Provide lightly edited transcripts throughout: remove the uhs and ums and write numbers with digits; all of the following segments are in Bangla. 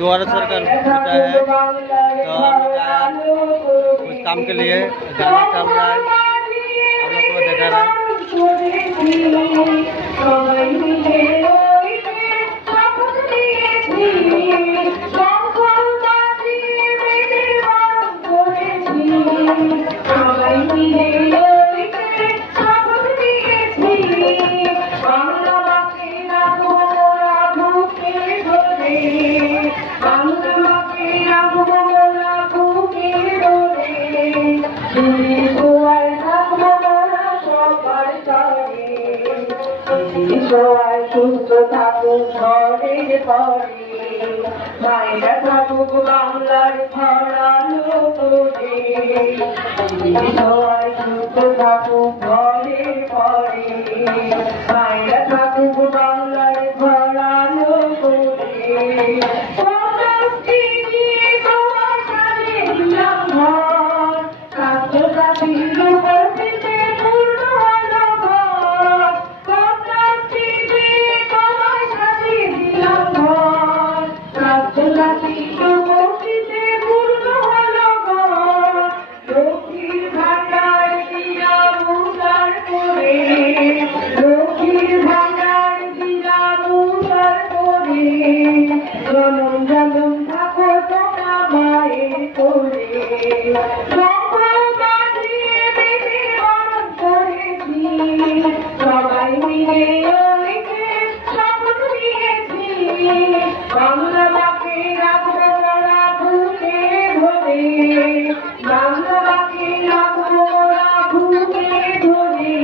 द्वारेश्वर का बेटा है। तो हम लोग आया कुछ काम के लिए, गाना चल रहा है, हम लोग को देखा रहा है। সুস্থ থাকুক ঘরের পরে, মায়েরা থাকুক বাংলার ধরালো করে। সুস্থ থাকুক ঘরের পরে, মায়েরা থাকুক বাংলার ধরালো করে। সবাই মিলে বাংলা মাকে রাখবো না ভুলে ধরে, বাংলা মাকে রাখবো না ভুলে ধরে।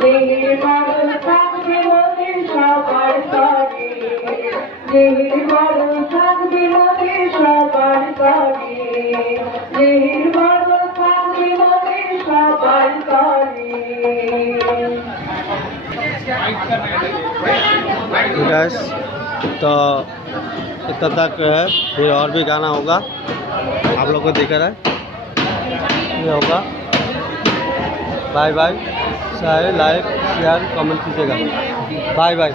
দেহের বড় থাকবে মোদের সবার তরে, দেহের বড় থাকবে মোদের সবার তরে, দেহের বড় থাকবে মোদের সবার তরে। गाइस तो इतना तक है, फिर और भी गाना होगा, आप लोग को दिख रहा है ये होगा। Bye bye, like share comment कीजिएगा। Bye bye.